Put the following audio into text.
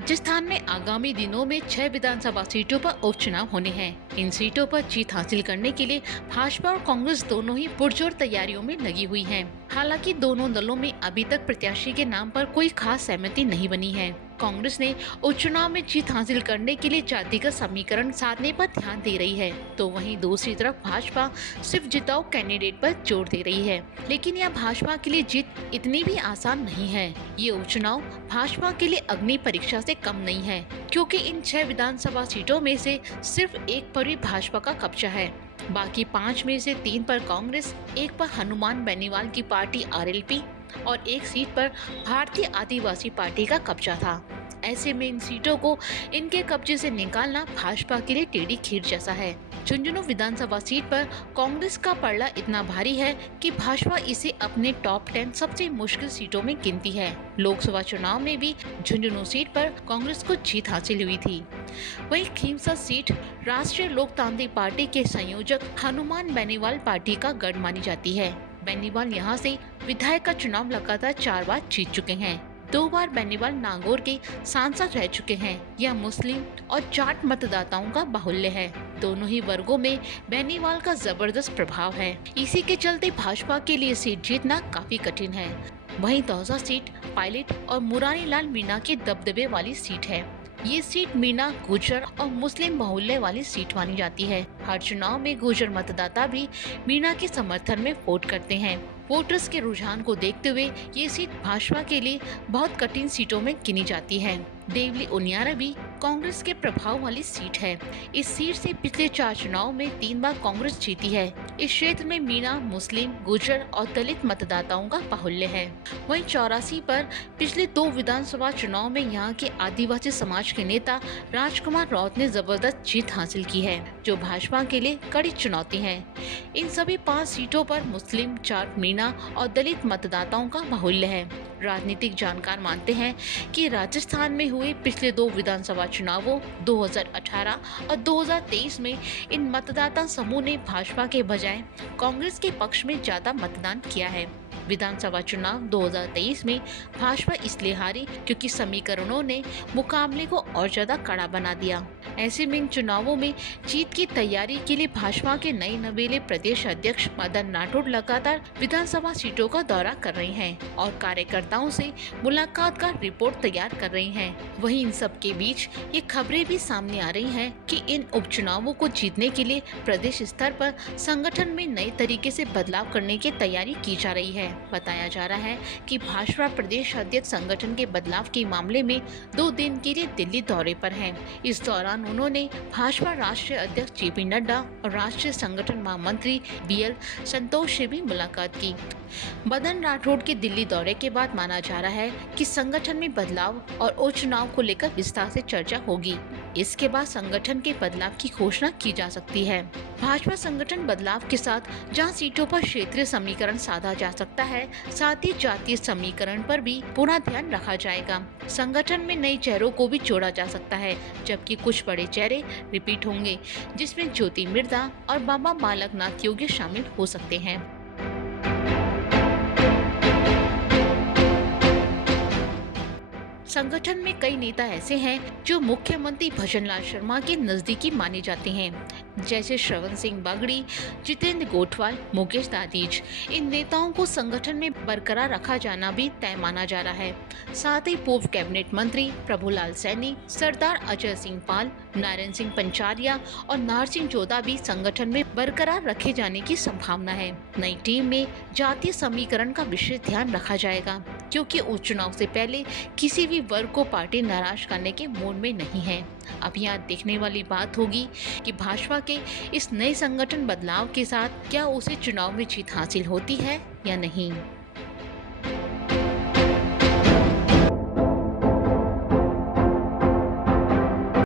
राजस्थान में आगामी दिनों में 6 विधानसभा सीटों पर उपचुनाव होने हैं। इन सीटों पर जीत हासिल करने के लिए भाजपा और कांग्रेस दोनों ही पुरजोर तैयारियों में लगी हुई हैं। हालांकि दोनों दलों में अभी तक प्रत्याशी के नाम पर कोई खास सहमति नहीं बनी है। कांग्रेस ने उपचुनाव में जीत हासिल करने के लिए जातिगत समीकरण साधने पर ध्यान दे रही है, तो वहीं दूसरी तरफ भाजपा सिर्फ जिताऊ कैंडिडेट पर जोर दे रही है। लेकिन यह भाजपा के लिए जीत इतनी भी आसान नहीं है। ये उपचुनाव भाजपा के लिए अग्नि परीक्षा से कम नहीं है, क्योंकि इन 6 विधानसभा सीटों में से सिर्फ एक पर भी भाजपा का कब्जा है। बाकी 5 में से 3 पर कांग्रेस, एक पर हनुमान बेनीवाल की पार्टी आरएलपी और एक सीट पर भारतीय आदिवासी पार्टी का कब्जा था। ऐसे में इन सीटों को इनके कब्जे से निकालना भाजपा के लिए टेढ़ी खीर जैसा है। झुंझुनू विधानसभा सीट पर कांग्रेस का पलड़ा इतना भारी है कि भाजपा इसे अपने टॉप 10 सबसे मुश्किल सीटों में गिनती है। लोकसभा चुनाव में भी झुंझुनू सीट पर कांग्रेस को जीत हासिल हुई थी। वहीं खीमसा सीट राष्ट्रीय लोकतांत्रिक पार्टी के संयोजक हनुमान बेनीवाल पार्टी का गढ़ मानी जाती है। बेनीवाल यहां से विधायक का चुनाव लगातार 4 बार जीत चुके हैं। 2 बार बेनीवाल नागौर के सांसद रह चुके हैं। यह मुस्लिम और जाट मतदाताओं का बाहुल्य है। दोनों ही वर्गों में बेनीवाल का जबरदस्त प्रभाव है। इसी के चलते भाजपा के लिए सीट जीतना काफी कठिन है। वहीं दौसा सीट पायलट और मुरारी लाल मीणा के दबदबे वाली सीट है। ये सीट मीणा, गुर्जर और मुस्लिम बाहुल्य वाली सीट मानी जाती है। हर चुनाव में गुर्जर मतदाता भी मीणा के समर्थन में वोट करते हैं। वोटर्स के रुझान को देखते हुए ये सीट भाजपा के लिए बहुत कठिन सीटों में गिनी जाती है। देवली उनियारा भी कांग्रेस के प्रभाव वाली सीट है। इस सीट से पिछले 4 चुनाव में 3 बार कांग्रेस जीती है। इस क्षेत्र में मीणा, मुस्लिम, गुर्जर और दलित मतदाताओं का बाहुल्य है। वहीं 84 पर पिछले 2 विधानसभा चुनाव में यहाँ के आदिवासी समाज के नेता राजकुमार राउत ने जबरदस्त जीत हासिल की है, जो भाजपा के लिए कड़ी चुनौती है। इन सभी 5 सीटों पर मुस्लिम, जाट, मीणा और दलित मतदाताओं का बाहुल्य है। राजनीतिक जानकार मानते हैं कि राजस्थान में हुए पिछले 2 विधानसभा चुनावों 2018 और 2023 में इन मतदाता समूह ने भाजपा के बजाय कांग्रेस के पक्ष में ज्यादा मतदान किया है। विधानसभा चुनाव 2023 में भाजपा इसलिए हारी क्योंकि समीकरणों ने मुकाबले को और ज्यादा कड़ा बना दिया। ऐसे में इन चुनावों में जीत की तैयारी के लिए भाजपा के नए नवेले प्रदेश अध्यक्ष मदन राठौड़ लगातार विधानसभा सीटों का दौरा कर रहे हैं और कार्यकर्ताओं से मुलाकात का रिपोर्ट तैयार कर रहे हैं। वहीं इन सब के बीच ये खबरें भी सामने आ रही हैं कि इन उपचुनावों को जीतने के लिए प्रदेश स्तर पर संगठन में नए तरीके से बदलाव करने की तैयारी की जा रही है। बताया जा रहा है कि भाजपा प्रदेश अध्यक्ष संगठन के बदलाव के मामले में 2 दिन के लिए दिल्ली दौरे पर हैं। इस दौरान उन्होंने भाजपा राष्ट्रीय अध्यक्ष जेपी नड्डा और राष्ट्रीय संगठन महामंत्री बीएल संतोष से भी मुलाकात की। मदन राठौड़ के दिल्ली दौरे के बाद माना जा रहा है कि संगठन में बदलाव और उपचुनाव को लेकर विस्तार से चर्चा होगी। इसके बाद संगठन के बदलाव की घोषणा की जा सकती है। भाजपा संगठन बदलाव के साथ जहां सीटों पर क्षेत्रीय समीकरण साधा जा सकता है, साथ ही जातीय समीकरण पर भी पूरा ध्यान रखा जाएगा। संगठन में नए चेहरों को भी जोड़ा जा सकता है, जबकि कुछ बड़े चेहरे रिपीट होंगे, जिसमें ज्योति मिर्धा और बाबा बालकनाथ योगी शामिल हो सकते हैं। संगठन में कई नेता ऐसे हैं जो मुख्यमंत्री भजनलाल शर्मा के नजदीकी माने जाते हैं, जैसे श्रवण सिंह बागड़ी, जितेंद्र गोठवाल, मुकेश दाधीच। इन नेताओं को संगठन में बरकरार रखा जाना भी तय माना जा रहा है। साथ ही पूर्व कैबिनेट मंत्री प्रभुलाल सैनी, सरदार अजय सिंह पाल, नारायण सिंह पंचारिया और नाहर सिंह जोधा भी संगठन में बरकरार रखे जाने की संभावना है। नई टीम में जातीय समीकरण का विशेष ध्यान रखा जाएगा, क्योंकि उपचुनाव से पहले किसी भी वर्ग को पार्टी नाराज करने के मूड में नहीं है। अब यहाँ देखने वाली बात होगी कि भाजपा के इस नए संगठन बदलाव के साथ क्या उसे चुनाव में जीत हासिल होती है या नहीं।